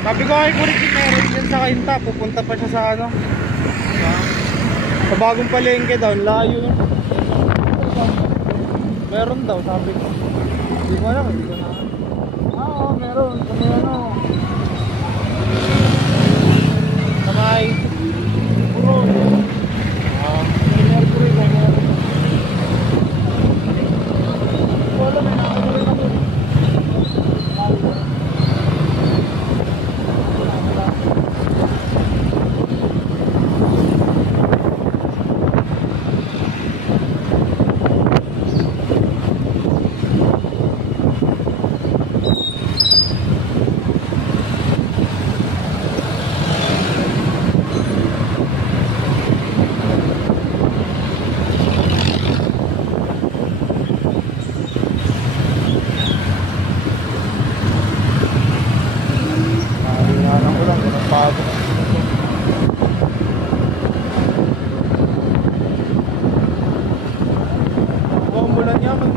Sabi ko kay Kurik, meron dyan sa Kainta, pupunta pa siya sa ano, sa bagong palengke daw, layo. Meron daw, sabi ko. Hindi ko alam, hindi ko na. Oo, meron, kami ano. Kamay. Puro. Mercury ko, meron. Wala, may nakakulit ako.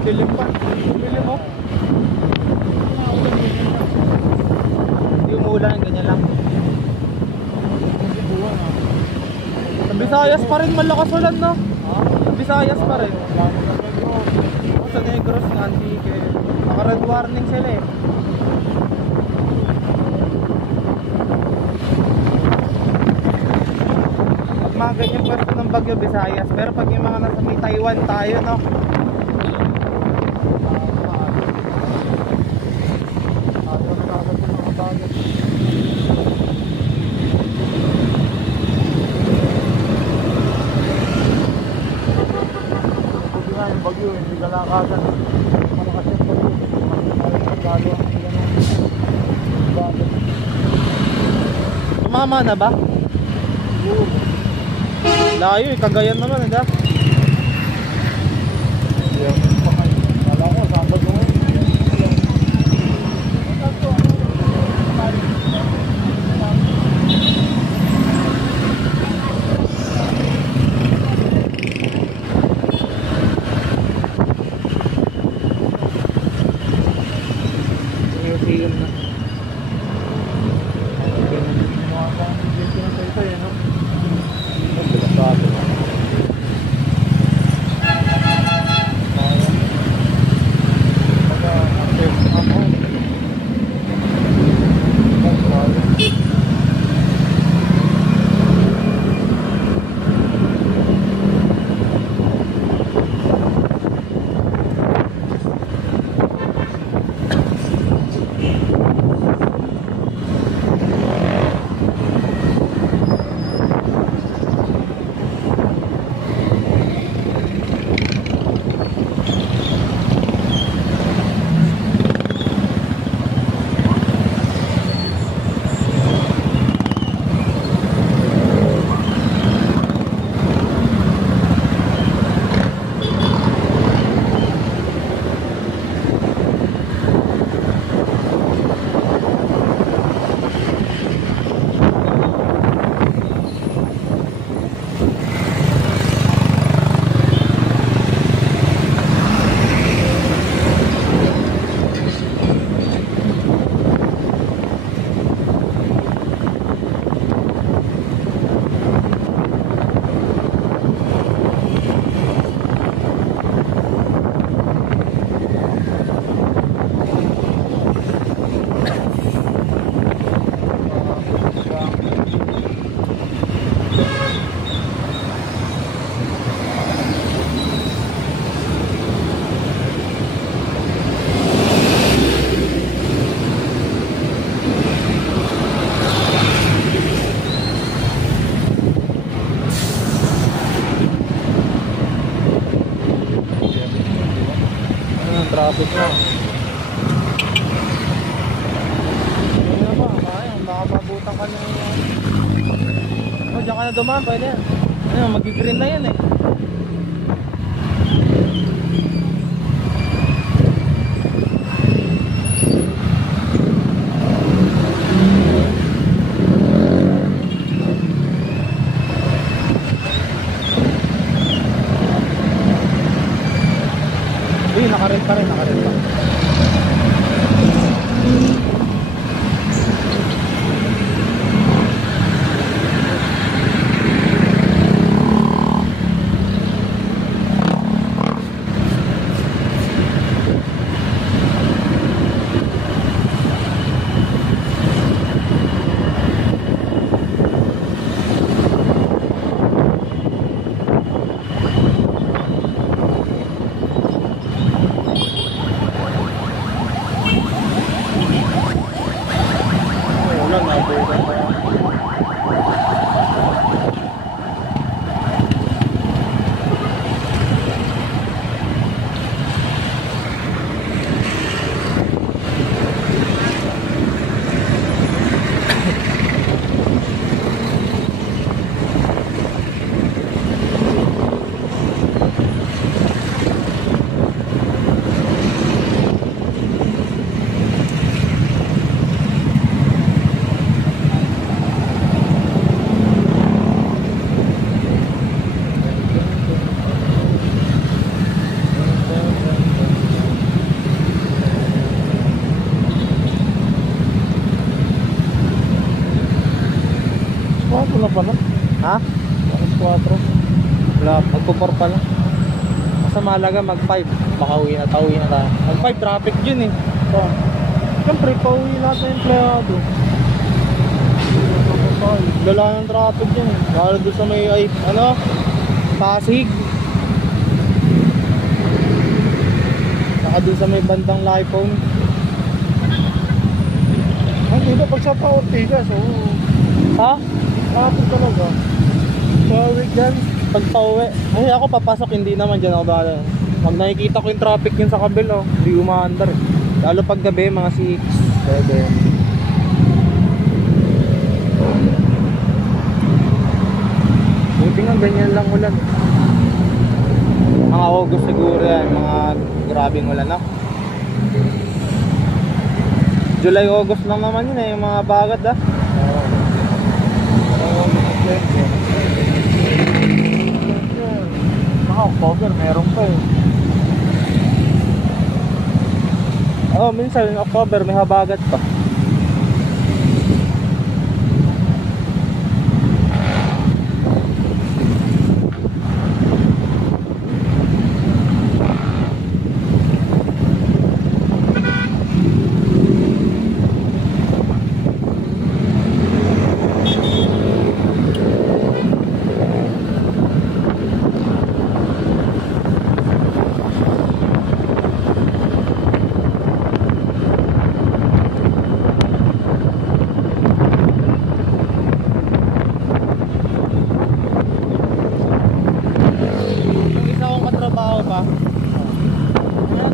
Dilim pa. Dilim mo. Hindi umulan, ganyan lang. Sa Visayas pa rin malakas ulan, no? Sa Visayas pa rin. Sa Negros ng Antique. Naka-red warning sila eh. At mga ganyan pa rin ng Bagyo Visayas. Pero pag yung mga nasa may Taiwan tayo, no? Bagyo, hindi kalakasan. Malakas yung bagyo. Tumama na ba? Oo. Layo eh, Cagayan naman eh. Kala ko, sabad mo eh. Museum na. August na. Ano na ba? Kaya, baka mabutan ka ng... Oh, diyan ka na dumaan, pwede yan. Ano, mag-green na yan eh. Nakarin pa rin, nakarin pa. Wala pala. Ha? Alas 4. Wala, magpo-4 pa lang. Basta mahalaga mag-5. Baka uwi na tayo. Mag-5, traffic dyan eh. Oh. Siyempre, pauwi lahat na empleyado. Lala ng traffic dyan eh. Lalo doon sa may, Pasig. Saka doon sa may bandang Lipon. Ang dito pag sa Ortigas, oh. Ha? Traffic talaga. Sa weekend. Pag pauwi. Ay ako papasok, hindi naman dyan ako bala. Pag nakikita ko yung traffic yun sa kabila, hindi umaandar eh. Lalo pag gabi, mga 6, 7. Buti nga ganyan lang ulan. Mga August siguro yan, mga grabing ulan na. July, August lang naman yun eh, yung mga bagat ah. October, meron pa eh. Oo, minsan yung October may habagat pa.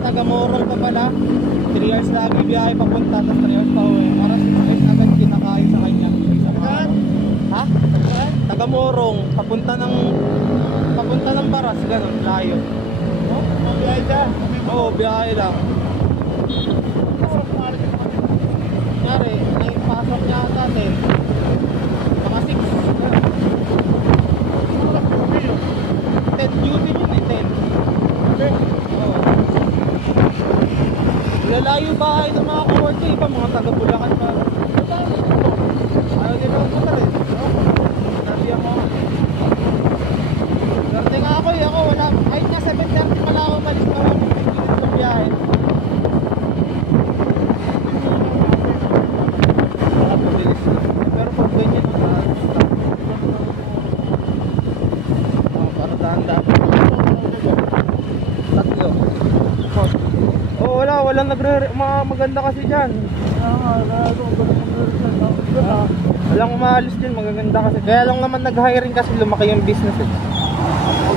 Taga-Morong pa pala 3 hours lagi biyahe papunta tapos 3 hours pa uwi. Para 6 hours agad kinakain sa kanya. Ha? Taga-Morong papunta ng Baras, ganun, layo. Oh, mabiyahe dyan. Oo, biyahe lang. Kunyari, naipasok niya natin mga 6. 10 duty yun eh, 10. Lalayo bahay ng mga kawork ko, iba mga taga-Bulacan pa. Ayaw nila magpunta rin. Sabi ako. Dati nga ako wala. Kahit nga 7:30 pala ako malis na 1 minutes ng biyahe. Mabilis na. Pero pag ganyan, para dahan-dahan. Tatlo. Oh, walang maganda kasi diyan. Walang umaalis diyan, magaganda kasi. Kaya lang naman nag-hiring kasi lumaki yung business eh.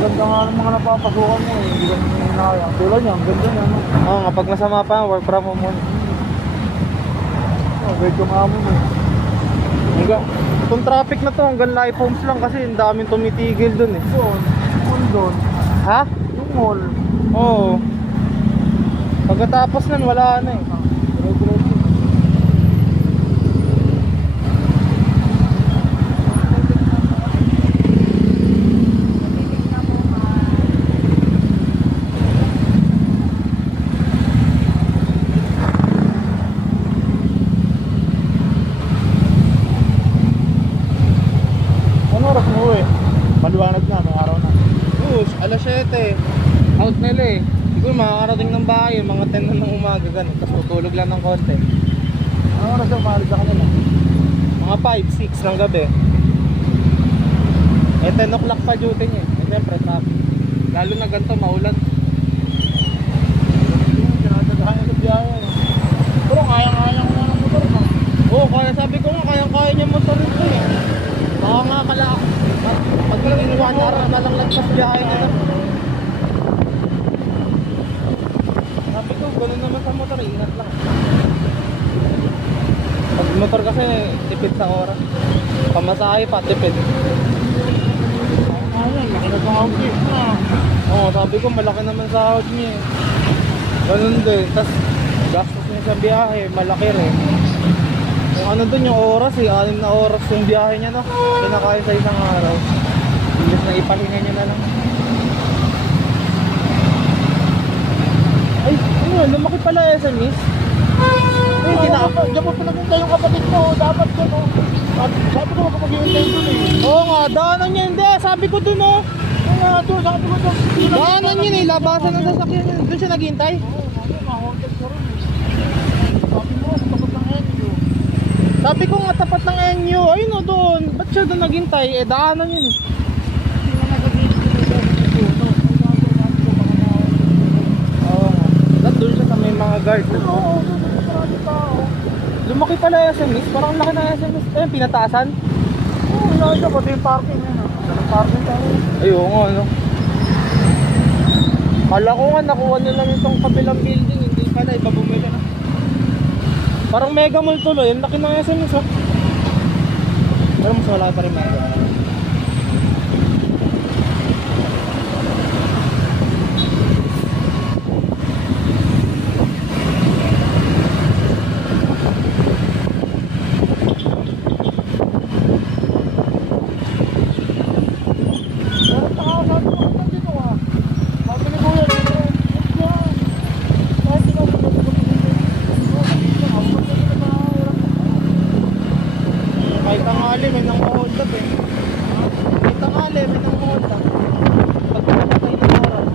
Ganda nga ng mga napapasukan mo eh. Hindi ka naman hinaya. Tulad niya, ang ganda niya. No? Oo nga, pag masama pa, work from home muna. Oh, medyo nga mo eh. Hanggang, itong traffic na to, hanggang live homes lang kasi ang daming tumitigil dun eh. Doon, mall doon. Ha? Yung mall. Oo. Pagkatapos nun, wala na eh. Diretso. Ano oras mo eh? Maliwanag na, may araw na. Alas 7. Out nila eh. Siguro makakarating ng bahay, mga 10 na ng umaga ganun. Tapos tutulog lang ng konti. Ano oras na maalis ka kanila? Mga 5, 6 ng gabi. Eh 10 o'clock pa duty niya. Eh siyempre traffic. Lalo na ganito, maulan. Yung sinadagahan niya sa biyahe. Pero kaya-kaya ko na ng motor no? Oo, kaya sabi ko nga, kaya niya motor ito eh. Baka nga kala, pag ginawa niya na lang lagpas biyahe na lang. Sabi ko, gano'n naman sa motor, ingat lang. Pag motor kasi, tipid sa oras. Pamasahe pa, tipid. Ayun, laki na sa outfit na. Oo, sabi ko, malaki naman sahod niya eh. Ganun din. Tapos, gastos niya sa biyahe, malaki rin. Yung ano dun, yung oras eh, 6 na oras yung biyahe niya, no? Kinakaya sa isang araw. Imbes na ipahinga niya na lang. Ay, ano, lumaki pala SMS. Ay, Diyan mo pinaghintay yung kapatid mo, dapat ko no. Sabi ko wag ka maghihintay dun eh. Oo nga, daanan niya, hindi, sabi ko dun oh. Kaya nga doon, sabi ko doon. Daanan niya eh, labasan ng sasakyan niya. Doon siya naghihintay. Oo, ma-haunted ka rin eh. Sabi mo, tapos ng NU. Sabi ko nga, tapat ng NU. Ayun o doon. Ba't siya doon naghintay? Eh, daanan yun eh. Hindi nga nag-agreement ko sa Oo nga. Ba't doon siya sa may mga guard? Oo, doon marami tao. Lumaki pala yung SMS. Parang laki na SMS. Eh, pinataasan? Oo, wala siya, pati yung parking yan. Ang parking tayo. Ay, oo nga, no. Kala ko nga, nakuha nyo lang itong kabilang building. Hindi pala, iba bumili na. Parang mega mall tuloy. Ang laki ng SMS, oh. Pero mas wala pa rin mega. Pero saka sabi ko kung nandito ka. Sabi ni Kuya, dito. Yan. Kahit ikaw mo dito ka Kahit tangali, may nang hold up eh. Kahit tangali, may nang hold up. Pag pumatay ng oras.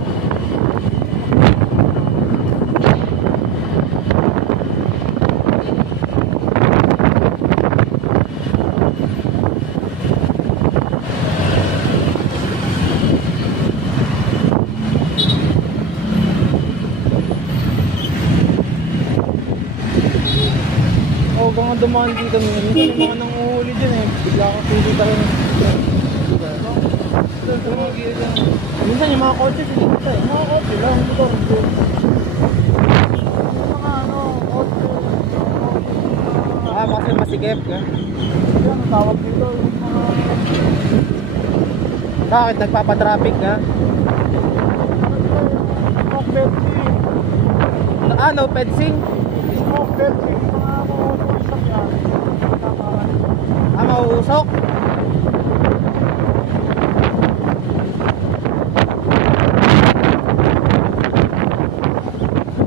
Oo, kung nga dumaan dito minsan yung mga nanguhuli dyan eh. Bigla kang pili tayo. Doon sa mga gilid yan. Minsan yung mga kotse sinita eh. Mga kotse lang, motor. Yung mga ano, kotse. Ah, kasi masigip ka. Yan, ang tawag dito. Yung mga... Bakit? Nagpapatraffic ka? Smoke Pepsi. Ah, no fencing? Smoke Pepsi. Yung mga mausap yan. Tamaran. Ah, mauusok?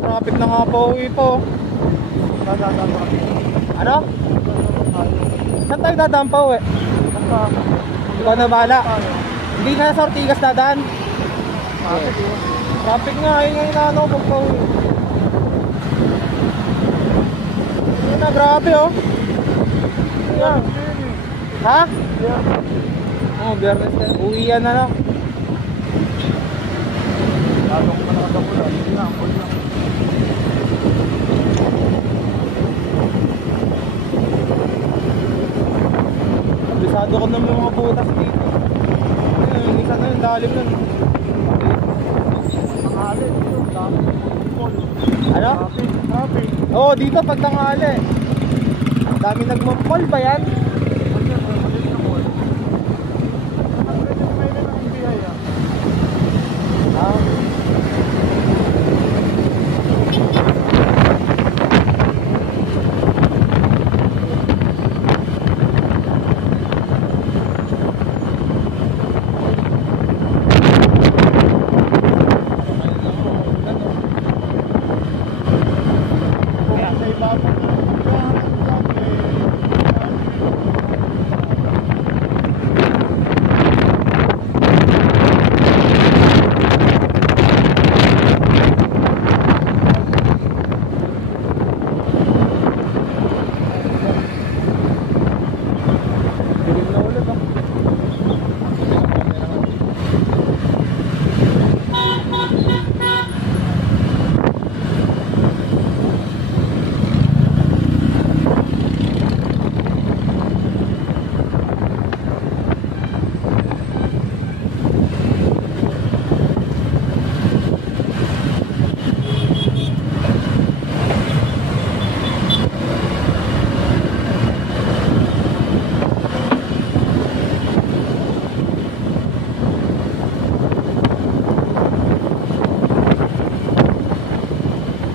Traffic na nga pa uwi po. Dadadaan pa kami. Ano? Saan tayo dadaan pa uwi? Basta, Ikaw na bahala. tayo. Hindi ka na sa Ortigas dadaan. Traffic yun. Traffic nga, yun nga inaano ko pag pa uwi. Yun na, grabe oh. Yan. Ha? Yan. Oo, biyernes na. Uwi yan na lang. Lalo ko pa nakasapula. Hindi na, all na. Kabisado ko naman yung mga butas dito. Ayun, isa na yun, lalim nun. tanghali. Ano? Traffic. Oo, dito pag tanghali. Dami nagmamall ba yan? Ah. Dilim na ulit ah.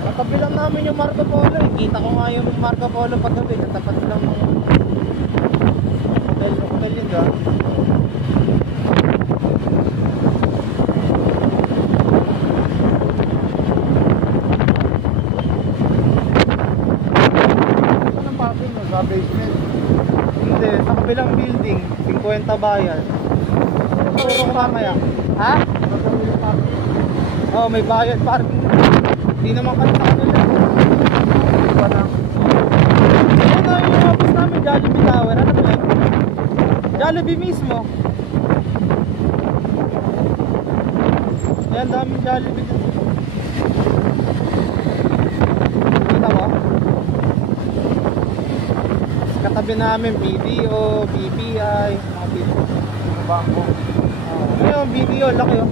Katabi lang namin yung Marco Polo eh. Kita ko nga yung Marco Polo paggabi. Natapat lang ng hotel yun dyan. Ano ang parking mo? Sa basement? Hindi, sa kabilang building. 50 bayan. Puro mamaya. Ha? Gagawin yung parking. Oh, may bayad parking. Hindi naman kayo sa kanila. Iba na. Ayun na yung office namin, Jollibee Tower. Ano ba yun? Jollibee mismo. Ayan, daming Jollibee dito. Kita mo? Katabi namin, BDO, BPI, mga dito. Ano ba ang buong? Ayun, BDO, laki oh.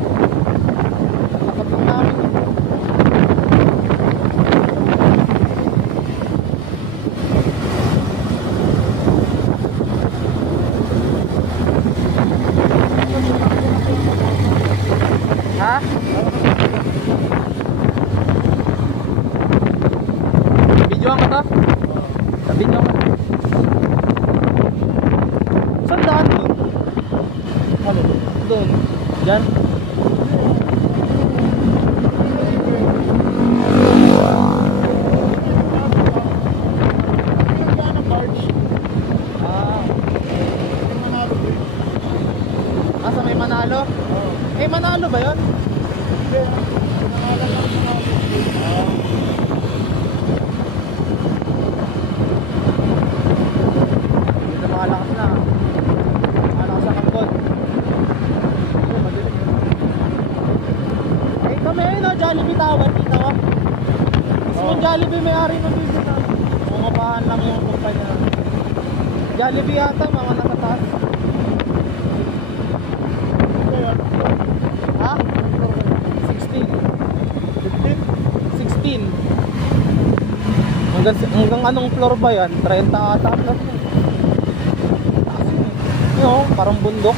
Tapat lang namin. Ha? Videoan ka to? Videoan ka. Saan daan doon? Ano? Doon. Diyan? Ah, sa may Manalo? Eh, Manalo ba yun? Dito makalakas na. Makalakas sa kambot. Eh, kami ayun o, Jollibee Tower. Kita ko. Mismo Jollibee may-ari ng business namin. Mungupahan lang yung kumpanya. Jollibee yata, mga nasa taas. Ha? 16. 16? 16. Hanggang anong floor ba yan? 30 ata floor yan. Taas yun eh. Yun, parang bundok.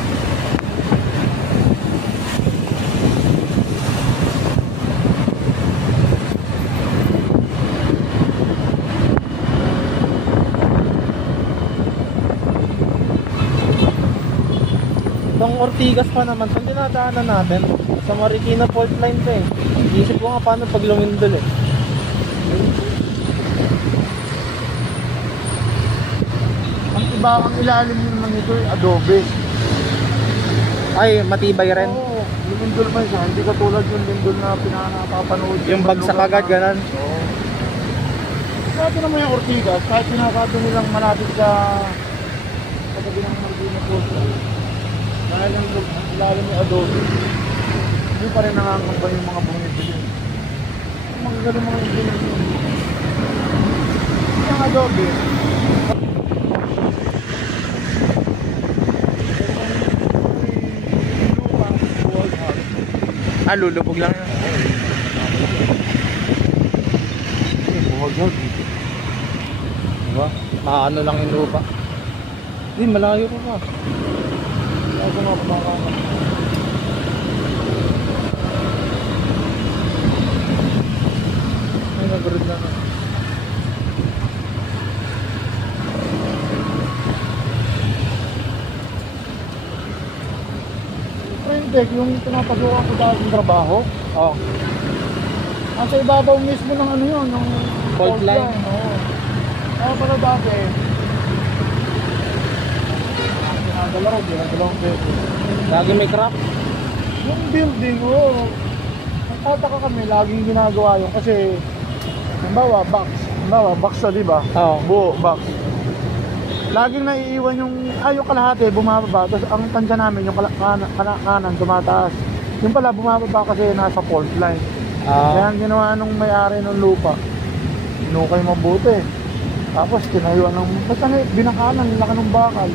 Itong Ortigas pa naman, saan dinadaanan natin? Sa Marikina Fault Line pa eh. Isip ko nga paano pag lumindol eh. Ang iba, ang ilalim yun naman ito ay adobe. Ay, matibay rin. Oo, yung lindol pa siya. Hindi katulad yung lindol na pinapapanood. Yung bagsak agad, ganun. Oo. Sabi naman yung Ortigas, kahit pinakado nilang malapit sa katabi ng Marikina Fault Line. Dahil ang ilalim yung adobe, hindi pa rin nakakambay yung mga bumibili. Ang magagaling mga engineer yun. Yung adobe, Ah, lulubog lang yun. Huwag. Diba? Maano lang yung lupa. Hindi, malayo pa pa. Kaya ko mga pumakaman. Ay, nagurod na. Printec, yung pinapasukan ko dahil ng trabaho. Oh, Nasa ibabaw mismo ng ano yun, ng Fault line. Oo. Kaya pala dati, dalawang peso. lagi may crack. Yung building, oo. Nagtataka kami, laging ginagawa yun kasi, halimbawa, box siya, di ba? Oo. Buo, box. Laging naiiwan yung, yung kalahati, bumababa. Tapos ang tansya namin, yung kanan, tumataas. Yung pala, bumababa kasi nasa fault line. Kaya ang ginawa nung may-ari ng lupa, inukay mabuti. Tapos tinayuan ng, basta binakanan, laki ng bakal.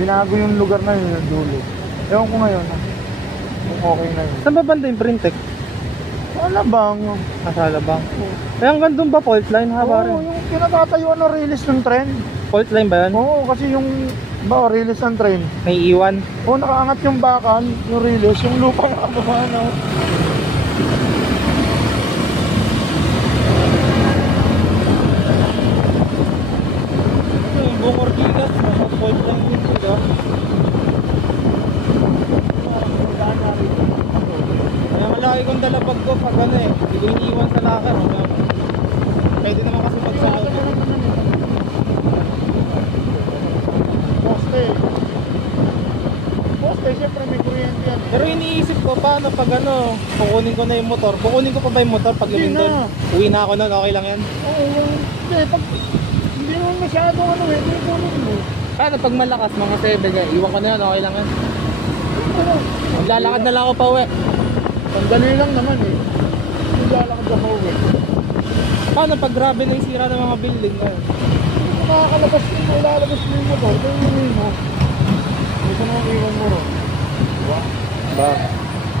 Binago yung lugar na yun, yung dulo. Ewan ko ngayon, kung okay na yun. Saan ba banda yung Printec? Wala bang? Kasala ba? Eh, hanggang doon ba fault line ha, pare? Oo, yung pinatatayuan ng release ng tren. Fault line ba yan? Oo, kasi yung release ng tren. May iwan. Oo, nakaangat yung bakal, yung release, yung lupa nakababa na. Yung buong Ortigas, nasa fault line din sila. Kaya malaki kong dalabag ko pag ano eh. Hindi ko iniiwan sa locker. Pwede naman kasi magsahod. Poste, syempre may kuryente yan. Pero iniisip ko paano pag ano, kukunin ko na yung motor. Kukunin ko pa ba yung motor pag Hindi lumindol? na. Uwi na ako nun, okay lang yan. Oo, hindi, pag hindi naman masyado ano eh, kukunin mo. Paano pag malakas, mga 7, iwan ko na yan, okay lang yan. Maglalakad na lang ako pa uwi. Sandali lang naman eh. Maglalakad ka pa uwi. Paano pag grabe na yung sira ng mga building na yun? Kung makakalabas mo, ilalabas mo yung motor, kung iuwi mo, gusto mo iwan mo ron. Diba? Ba?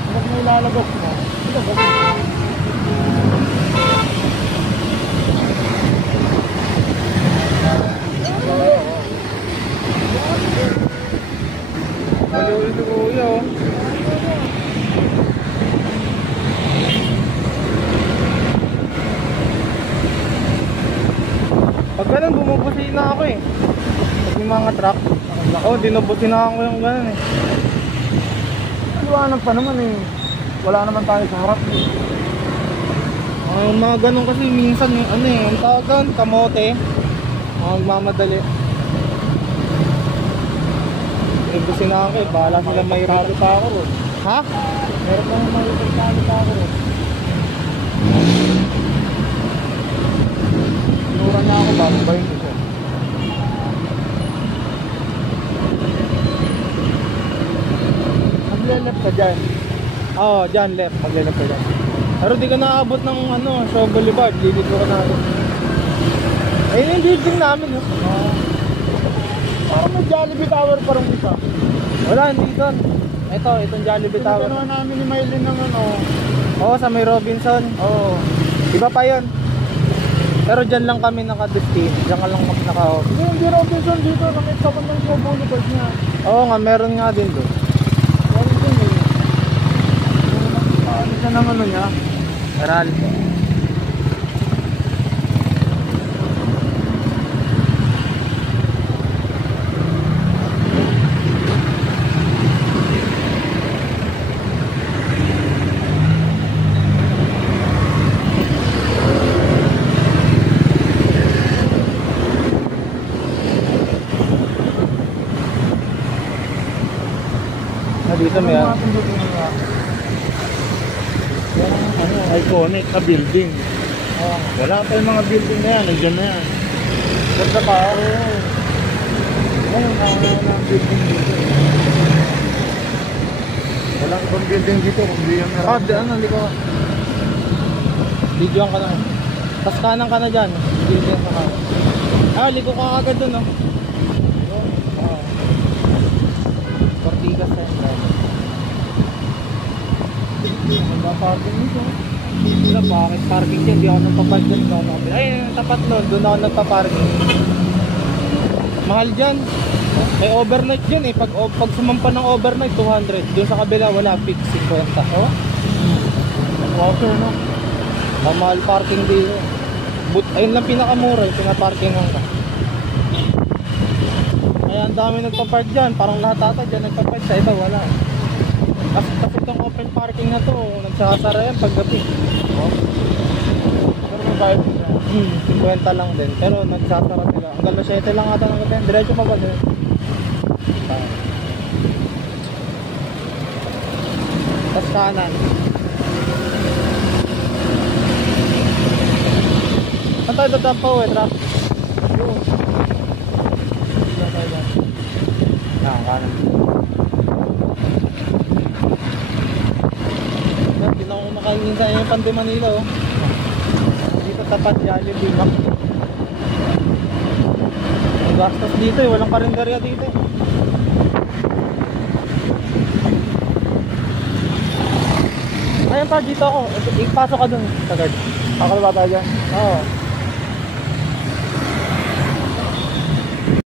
Kapag may ilalabas mo, ilabas mo. Mali-uli si kuya oh. Pag ganun, bumubusin na ako eh. Pag yung mga truck. Oh, dinubusin na ako yung ganun eh. Liwanag pa naman eh. Wala naman tayo sa harap eh. Ang mga ganun kasi minsan ano eh, ang tawag doon, kamote. Ang mamadali. Dinubusin na ako eh, bahala sila may Sabi pa ako ron. Ha? Meron pa naman may sabi pa ako ron. Tinura na ako bago ba yun siya? Maglelep ka dyan. Oo, dyan left, maglelap ka dyan. Pero di ka nakaabot ng ano, Shaw Boulevard, dito ka natin. Ayun yung building namin oh. Parang may Jollibee Tower parang isa. Wala, hindi doon. Itong Jollibee Tower. Tinutulungan namin ni Maylin ng ano. Oo, sa may Robinson. Oo. Iba pa yun. Pero dyan lang kami naka-distin. Dyan ka lang kami naka-off. Hindi Robinson dito, nakita ko ng Shaw Boulevard niya. Oo nga, meron nga din doon. Meron din eh. Ano siya ng ano niya? Meral. Dito may iconic na building. Wala pa yung mga building na yan, nandiyan na yan. Ganda pa ako. Ngayon, na building dito. Walang ibang building dito, kundi yung meron. ano, hindi ko. Videoan ka na. Tapos kanan ka na dyan. Videoan ka na. Liko ka agad dun oh. Ortigas na yun. Wala parking dito. nila, bakit parking dyan? Di ako nagpapark dyan. Ay, tapat nun, doon ako nagpaparking. Mahal dyan. May overnight dyan eh. Pag sumampa ng overnight, 200. Doon sa kabila, wala, fix 50. Oh? Water, no? Mahal parking dito. Ayun lang pinakamura, yung pinaparkingan ka. Kaya ang dami nagpa-park dyan. Parang lahat ata dyan nagpa-park. Sa iba wala. Kasi itong open parking na to, nagsasara yan paggabi. Oh. Pero may bayad din yan. 50 lang din. Pero nagsasara sila. Hanggang 7 lang ata ng gabi. Diretso pa ba din? Tapos kanan. Saan tayo dadampaw eh? Traffic. Yun. Saan tayo dyan? Kanan. Hindi na ako kumakain minsan yung Pande Manila oh. Dito tapat Jollibee Mac. Ang gastos dito eh, walang karinderya dito eh. Ayun pa, dito ako. Ipasok ka dun sa guard. Akala ba tayo dyan? Oo.